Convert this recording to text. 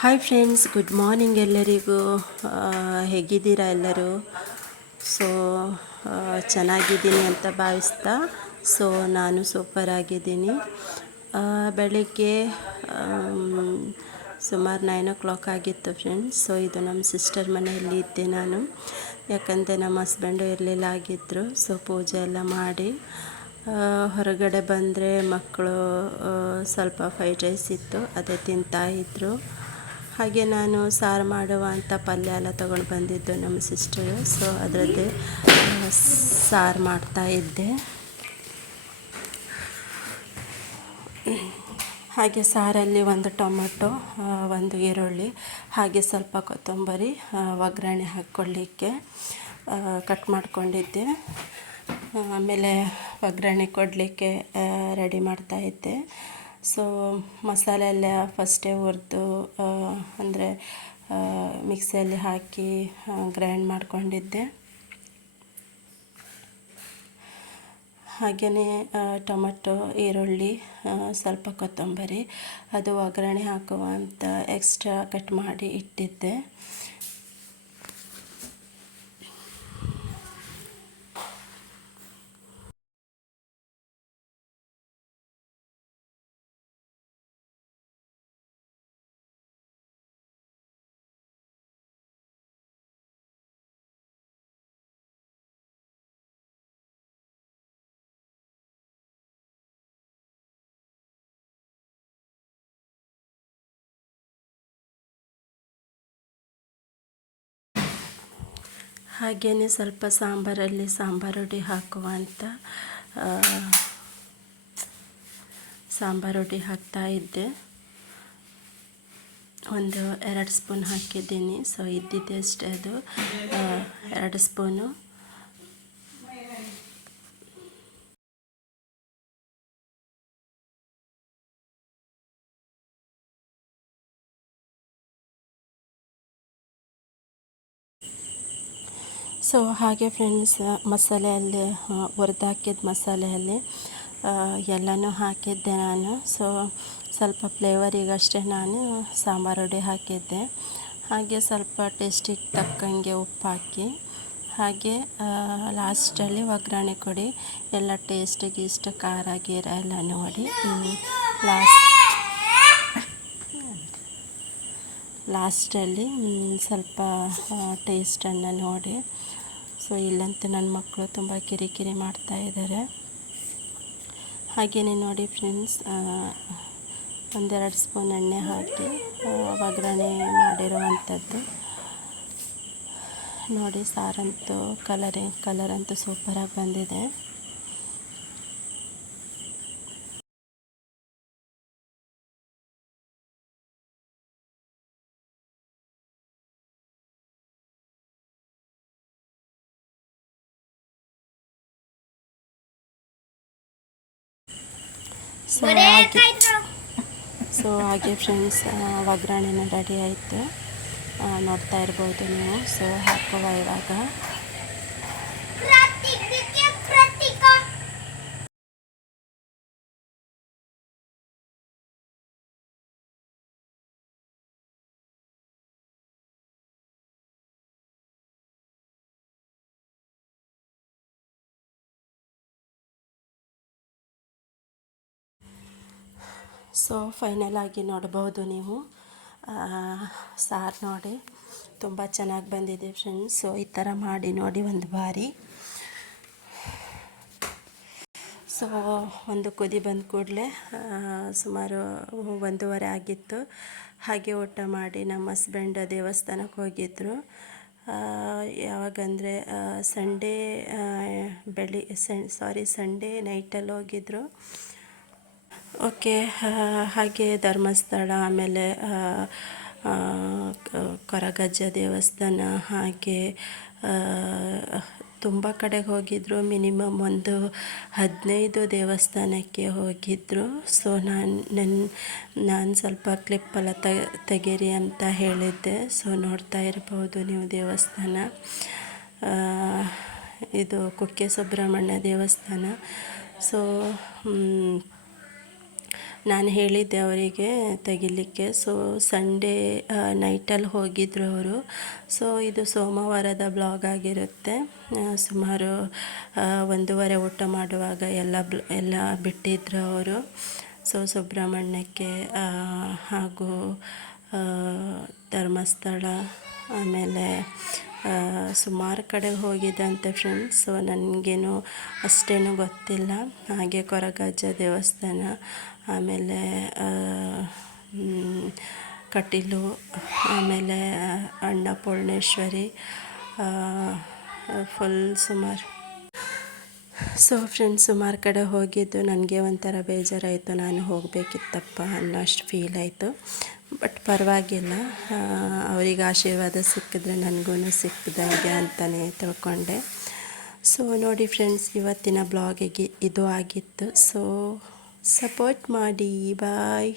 Hi friends, good morning ಎಲ್ಲರಿಗೂ. ಹೇಗಿದ್ದೀರಾ ಎಲ್ಲರೂ? ಸೊ ಚೆನ್ನಾಗಿದ್ದೀನಿ ಅಂತ ಭಾವಿಸ್ತಾ ನಾನು ಸೂಪರ್ ಆಗಿದ್ದೀನಿ. ಬೆಳಿಗ್ಗೆ ಸುಮಾರು 9 o'clock ಆಗಿತ್ತು ಫ್ರೆಂಡ್ಸ್. ಸೊ ಇದು ನಮ್ಮ ಸಿಸ್ಟರ್ ಮನೆಯಲ್ಲಿ ಇದ್ದೆ ನಾನು, ಯಾಕಂದರೆ ನಮ್ಮ ಹಸ್ಬೆಂಡು ಇರಲಿಲ್ಲ ಆಗಿದ್ದರು. ಸೊ ಪೂಜೆ ಎಲ್ಲ ಮಾಡಿ ಹೊರಗಡೆ ಬಂದರೆ ಮಕ್ಕಳು ಸ್ವಲ್ಪ ಫ್ರೈಡ್ ರೈಸ್ ಇತ್ತು, ಅದೇ ತಿಂತಾಯಿದ್ರು. ಹಾಗೆ ನಾನು ಸಾರು ಮಾಡುವ ಅಂತ ಪಲ್ಯ ಎಲ್ಲ ತೊಗೊಂಡು ಬಂದಿದ್ದು ನಮ್ಮ ಸಿಸ್ಟರು. ಸೊ ಅದರದ್ದೇ ಸಾರು ಮಾಡ್ತಾಯಿದ್ದೆ. ಹಾಗೆ ಸಾರಲ್ಲಿ ಒಂದು ಟೊಮೆಟೊ, ಒಂದು ಈರುಳ್ಳಿ, ಹಾಗೆ ಸ್ವಲ್ಪ ಕೊತ್ತಂಬರಿ ಒಗ್ಗರಣೆ ಹಾಕ್ಕೊಳ್ಳಿಕ್ಕೆ ಕಟ್ ಮಾಡ್ಕೊಂಡಿದ್ದೆ. ಆಮೇಲೆ ಒಗ್ಗರಣೆ ಕೊಡಲಿಕ್ಕೆ ರೆಡಿ ಮಾಡ್ತಾಯಿದ್ದೆ. ಸೊ ಮಸಾಲೆ ಎಲ್ಲ ಫಸ್ಟೇ ಹುರಿದು ಅಂದರೆ ಮಿಕ್ಸಿಯಲ್ಲಿ ಹಾಕಿ ಗ್ರೈಂಡ್ ಮಾಡ್ಕೊಂಡಿದ್ದೆ. ಹಾಗೆಯೇ ಟೊಮೆಟೊ, ಈರುಳ್ಳಿ, ಸ್ವಲ್ಪ ಕೊತ್ತಂಬರಿ ಅದು ಒಗ್ಗರಣೆ ಹಾಕುವ ಅಂತ ಎಕ್ಸ್ಟ್ರಾ ಕಟ್ ಮಾಡಿ ಇಟ್ಟಿದ್ದೆ. ಹಾಗೆಯೇ ಸ್ವಲ್ಪ ಸಾಂಬಾರು ಹುಡಿ ಹಾಕುವಂಥ ಸಾಂಬಾರು ಹುಡಿ ಹಾಕ್ತಾಯಿದ್ದೆ. ಒಂದು 2 ಸ್ಪೂನ್ ಹಾಕಿದ್ದೀನಿ. ಸೊ ಇದ್ದಿದ್ದೆ ಅಷ್ಟೇ, ಅದು 2 ಸ್ಪೂನು. ಸೊ ಹಾಗೆ ಫ್ರೆಂಡ್ಸ್, ಮಸಾಲೆಯಲ್ಲಿ ಹುರಿದಾಕಿದ ಮಸಾಲೆಯಲ್ಲಿ ಎಲ್ಲನೂ ಹಾಕಿದ್ದೆ ನಾನು. ಸೊ ಸ್ವಲ್ಪ ಫ್ಲೇವರಿಗಷ್ಟೇ ನಾನು ಸಾಂಬಾರು ಹುಡಿ ಹಾಕಿದ್ದೆ. ಹಾಗೆ ಸ್ವಲ್ಪ ಟೇಸ್ಟಿಗೆ ತಕ್ಕಂಗೆ ಉಪ್ಪು ಹಾಕಿ, ಹಾಗೆ ಲಾಸ್ಟಲ್ಲಿ ಒಗ್ಗರಣೆ ಕೊಡಿ. ಎಲ್ಲ ಟೇಸ್ಟಿಗೆ ಇಷ್ಟ ಖಾರ ಗೀರ ಎಲ್ಲ ನೋಡಿ ಲಾಸ್ಟಲ್ಲಿ ಸ್ವಲ್ಪ ಟೇಸ್ಟನ್ನು ನೋಡಿ. ಸೊ ಇಲ್ಲಂತೂ ನನ್ನ ಮಕ್ಕಳು ತುಂಬ ಕಿರಿಕಿರಿ ಮಾಡ್ತಾಯಿದ್ದಾರೆ. ಹಾಗೆಯೇ ನೋಡಿ ಫ್ರೆಂಡ್ಸ್, 1-2 ಸ್ಪೂನ್ ಎಣ್ಣೆ ಹಾಕಿ ಒಗ್ಗರಣೆ ಮಾಡಿರುವಂಥದ್ದು ನೋಡಿ. ಸಾರಂತೂ ಕಲರಂತೂ ಸೂಪರಾಗಿ ಬಂದಿದೆ. ಸೊ ಹಾಗೆ ಫ್ರೆಂಡ್ಸ್, ಒಗ್ಗರಣೆನೂ ರೆಡಿ ಆಯಿತು, ನೋಡ್ತಾ ಇರ್ಬೋದು ನೀವು. ಸೊ ಹಾಕುವ ಇವಾಗ. ಸೊ ಫೈನಲ್ ಆಗಿ ನೋಡ್ಬೋದು ನೀವು, ಸಾರು ನೋಡಿ ತುಂಬ ಚೆನ್ನಾಗಿ ಬಂದಿದೆ ಫ್ರೆಂಡ್ಸ್. ಸೊ ಈ ಥರ ಮಾಡಿ ನೋಡಿ ಒಂದು ಬಾರಿ. ಸೊ ಒಂದು ಕುದಿ ಬಂದ ಕೂಡಲೇ ಸುಮಾರು 1:30 ಆಗಿತ್ತು. ಹಾಗೆ ಊಟ ಮಾಡಿ ನಮ್ಮ ಹಸ್ಬೆಂಡ್ ದೇವಸ್ಥಾನಕ್ಕೆ ಹೋಗಿದ್ದರು. ಯಾವಾಗಂದರೆ ಸಂಡೇ ನೈಟಲ್ಲಿ ಹೋಗಿದ್ದರು. ಓಕೆ. ಹಾಗೆ ಧರ್ಮಸ್ಥಳ, ಆಮೇಲೆ ಕೊರಗಜ್ಜ ದೇವಸ್ಥಾನ, ಹಾಗೆ ತುಂಬ ಕಡೆಗೆ ಹೋಗಿದ್ದರು. ಮಿನಿಮಮ್ ಒಂದು 15 ದೇವಸ್ಥಾನಕ್ಕೆ ಹೋಗಿದ್ದರು. ಸೊ ನಾನು ಸ್ವಲ್ಪ ಕ್ಲಿಪ್ಪೆಲ್ಲ ತೆಗೀರಿ ಅಂತ ಹೇಳಿದ್ದೆ. ಸೊ ನೋಡ್ತಾ ಇರ್ಬೋದು ನೀವು ದೇವಸ್ಥಾನ. ಇದು ಕುಕ್ಕೆ ಸುಬ್ರಹ್ಮಣ್ಯ ದೇವಸ್ಥಾನ. ಸೊ ನಾನು ಹೇಳಿದ್ದೆ ಅವರಿಗೆ ತೆಗಿಲಿಕ್ಕೆ. ಸೊ ಸಂಡೇ ನೈಟಲ್ಲಿ ಹೋಗಿದ್ದರು ಅವರು. ಸೊ ಇದು ಸೋಮವಾರದ ಬ್ಲಾಗ್ ಆಗಿರುತ್ತೆ. ಸುಮಾರು 1:30 ಊಟ ಮಾಡುವಾಗ ಎಲ್ಲ ಬಿಟ್ಟಿದ್ರು ಅವರು. ಸೊ ಸುಬ್ರಹ್ಮಣ್ಯಕ್ಕೆ ಹಾಗೂ ಧರ್ಮಸ್ಥಳ, ಆಮೇಲೆ ಸುಮಾರು ಕಡೆ ಹೋಗಿದ್ದಂತೆ ಫ್ರೆಂಡ್ಸ್. ಸೊ ನನಗೇನು ಅಷ್ಟೇನು ಗೊತ್ತಿಲ್ಲ. ಹಾಗೆ ಕೊರಗಜ್ಜ ದೇವಸ್ಥಾನ, ಆಮೇಲೆ ಕಟೀಲು, ಆಮೇಲೆ ಅನ್ನಪೂರ್ಣೇಶ್ವರಿ, ಫುಲ್ ಸುಮಾರು. ಸೊ ಫ್ರೆಂಡ್ಸ್, ಸುಮಾರು ಕಡೆ ಹೋಗಿದ್ದು ನನಗೆ ಒಂಥರ ಬೇಜಾರಾಯಿತು. ನಾನು ಹೋಗಬೇಕಿತ್ತಪ್ಪ ಅನ್ನೋಷ್ಟು ಫೀಲ್ ಆಯಿತು. ಬಟ್ ಪರವಾಗಿಲ್ಲ, ಅವರಿಗೆ ಆಶೀರ್ವಾದ ಸಿಕ್ಕಿದ್ರೆ ನನಗೂ ಸಿಕ್ಕಿದಾಗೆ ಅಂತಲೇ ತಿಳ್ಕೊಂಡೆ. ಸೊ ನೋಡಿ ಫ್ರೆಂಡ್ಸ್, ಇವತ್ತಿನ ಬ್ಲಾಗಿಗೆ ಇದು ಆಗಿತ್ತು. ಸೊ ಸಪೋರ್ಟ್ ಮಾಡಿ. ಬಾಯ್.